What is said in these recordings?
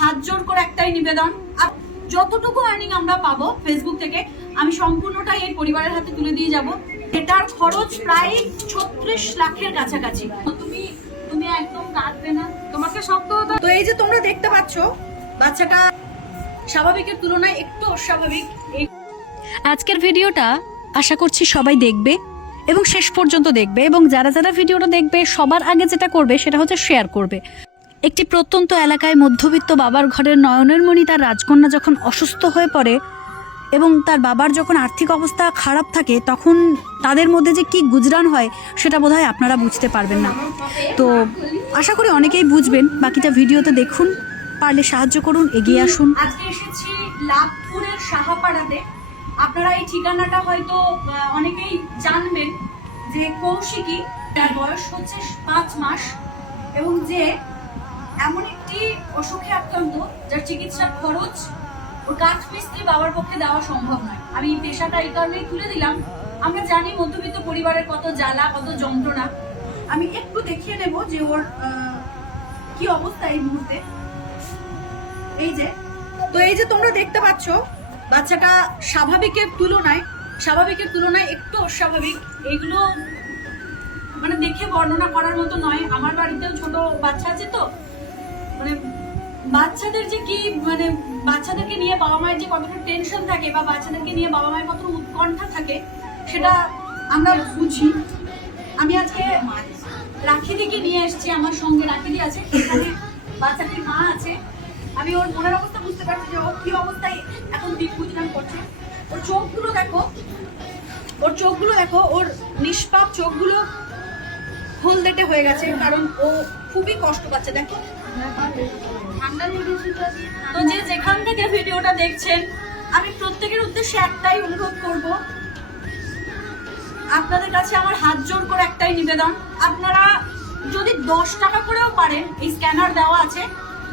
হাত জোর করে একটাই নিবেদন, যতটুকু আর্নিং আমরা পাবো ফেসবুক থেকে আমি সম্পূর্ণটাই এই পরিবারের হাতে তুলে দিয়ে যাব। এটার খরচ প্রায় 36 লাখের কাছাকাছি। তুমি তুমি একদম কাঁদবে না, তোমাকে শক্ত হতে। তো এই যে তোমরা দেখতে পাচ্ছ বাচ্চাটা স্বাভাবিকের তুলনায় একটু অস্বাভাবিক। আজকের ভিডিওটা আশা করছি সবাই দেখবে এবং শেষ পর্যন্ত দেখবে, এবং যারা যারা ভিডিওটা দেখবে সবার আগে যেটা করবে সেটা হচ্ছে শেয়ার করবে। একটি প্রত্যন্ত এলাকায় মধ্যবিত্ত বাবার ঘরের নয়নের মণি তার রাজকন্যা যখন অসুস্থ হয়ে পড়ে এবং তার বাবার যখন আর্থিক অবস্থা খারাপ থাকে, তখন তাদের মধ্যে যে কি গুজরান হয় সেটা বোধহয় আপনারা বুঝতে পারবেন না। তো আশা করি অনেকেই বুঝবেন, বাকিটা ভিডিওতে দেখুন, পারলে সাহায্য করুন, এগিয়ে আসুন। আজকে এসেছি লাভপুরের সাহাপাড়াতে। আপনারা এই ঠিকানাটা হয়তো অনেকেই জানবেন যে কৌশিকী, তার বয়স হচ্ছে 5 মাস এবং যে এমন একটি অসুখে আক্রান্ত যার চিকিৎসার খরচ ওর কাঠ মিস্ত্রি বাবার পক্ষে দেওয়া সম্ভব নয়। আমি পেশাটা এই কারণেই তুলে দিলাম, আমরা জানি মধ্যবিত্ত পরিবারের কত জ্বালা, কত যন্ত্রণা। আমি একটু দেখিয়ে নেব যে ওর কি অবস্থা এই মুহূর্তে। এই যে তোমরা দেখতে পাচ্ছ বাচ্চাটা স্বাভাবিকের তুলনায় একটু অস্বাভাবিক। এগুলো মানে দেখে বর্ণনা করার মতো নয়। আমার বাড়িতেও ছোট বাচ্চা আছে, তো মানে বাচ্চাদের যে কি মানে বাচ্চাদেরকে নিয়ে বাবা মায়ের যে কতটা টেনশন থাকে বা বাচ্চাদেরকে নিয়ে বাবা মায়ের কতটা উৎকণ্ঠা থাকে সেটা আমরা বুঝি। আমি আজকে রাখিদিকে নিয়ে এসেছি, আমার সঙ্গে রাখিদি আছে, এখানে বাচ্চাটির মা আছে। আমি ওর মনের অবস্থা বুঝতে পারছি যে ও কি অবস্থায় এখন দিন গুজরান করছে। ওর চোখগুলো দেখো, ওর নিষ্পাপ চোখগুলো হলদেটে হয়ে গেছে, কারণ ও খুবই কষ্ট পাচ্ছে। দেখো তো যে যেখান থেকে ভিডিওটা দেখছেন, আমি প্রত্যেকের উদ্দেশ্যে একটাই অনুরোধ করব, আপনাদের কাছে আমার হাত জোর করে একটাই নিবেদন, আপনারা যদি 10 টাকা করেও পারেন, এই স্ক্যানার দেওয়া আছে,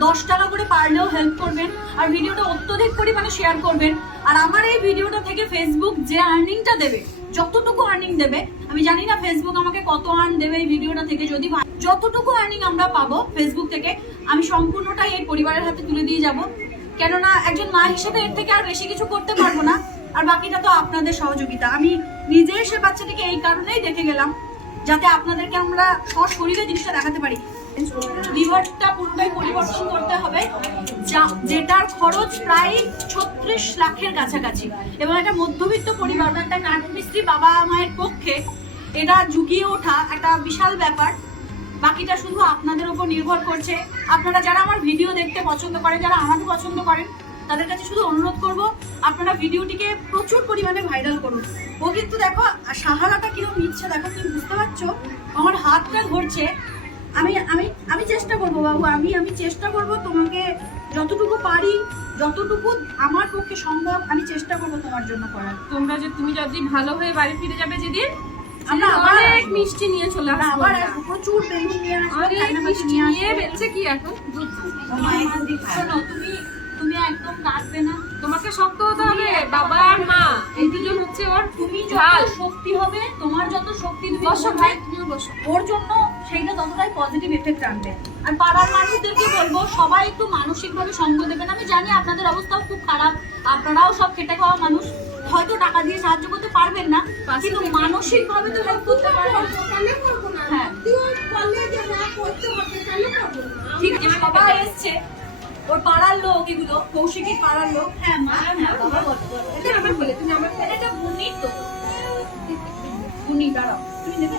10 টাকা করে পারলেও হেল্প করবেন আর ভিডিওটা অত্যধিক পরিমাণে শেয়ার করবেন। আর আমার এই ভিডিওটা থেকে ফেসবুক যে আর্নিংটা দেবে, যতটুকু আর্নিং দেবে, আমি জানি না ফেসবুক আমাকে কত আর্ন দেবে এই ভিডিওটা থেকে, যদি যতটুকু আর্নিং আমরা পাবো ফেসবুক থেকে আমি সম্পূর্ণটাই এই পরিবারের হাতে তুলে দিয়ে যাব। কেননা একজন মা হিসেবে এর থেকে আর বেশি কিছু করতে পারবো না, আর বাকিটা তো আপনাদের সহযোগিতা। আমি নিজে এসে বাচ্চাটিকে এই কারণেই দেখে গেলাম যাতে আপনাদেরকে আমরা সশরীরে জিনিসটা দেখাতে পারি। লিভারটা পুরোটাই পরিবর্তন করতে হবে, যেটার খরচ প্রায় 36 লাখের কাছাকাছি, এবং একটা মধ্যবিত্ত পরিবার, একটা কাঠমিস্ত্রি বাবা মায়ের পক্ষে এটা ঝুঁকিয়ে ওঠা একটা বিশাল ব্যাপার। বাকিটা শুধু আপনাদের উপর নির্ভর করছে। আপনারা যারা আমার ভিডিও দেখতে পছন্দ করেন, যারা আমাকে পছন্দ করেন, তাদের কাছে শুধু অনুরোধ করব আপনারা ভিডিওটিকে প্রচুর পরিমাণে ভাইরাল করুন। ও কিন্তু দেখো সাহারাটা কিরকম নিচ্ছে, দেখো তুমি বুঝতে পারছো, আমার হাতটা ধরছে। আমি আমি আমি চেষ্টা করবো বাবু, আমি চেষ্টা করব তোমাকে যতটুকু পারি, যতটুকু আমার পক্ষে সম্ভব আমি চেষ্টা করব তোমার জন্য করার। তুমি যদি ভালো হয়ে বাড়ি ফিরে যাবে যেদিন, আমরা অনেক মিষ্টি নিয়ে চলে আসবো, আবার প্রচুর বেলুন নিয়ে আসবো, মিষ্টি নিয়ে বেলছে কি এখন। শোনো, তুমি একদম কাঁদবে না, তোমাকে শক্ত হতে হবে। বাবা আর মা এই দুজন হচ্ছে ওর। তুমি যত শক্তি হবে, তোমার যত শক্তি, তুমি বসো ভাই, তুমিও বসো। ওর জন্য সেইটা ততটাই পজিটিভ এফেক্ট আনবে। আর পাড়ার মানুষদেরকে বলবো সবাই একটু মানসিকভাবে সঙ্গ দেবেন। আমি জানি আপনাদের অবস্থাও খুব খারাপ, আপনারাও সব খেটে খাওয়া মানুষ, হয়তো টাকা দিয়ে সাহায্য করতে পারবেন না, কিন্তু মানসিকভাবে তো হেল্প করতে পারবেন। হ্যাঁ ঠিক আছে, সবাই এসছে, ওর পাড়ার লোক, এগুলো কৌশিকীর পাড়ার লোক। হ্যাঁ মা, হ্যাঁ বাবা, এটা আমার বলে, তুমি আমার এটা বুনি, তো বুনি দাঁড়াও, তুমি নেবে।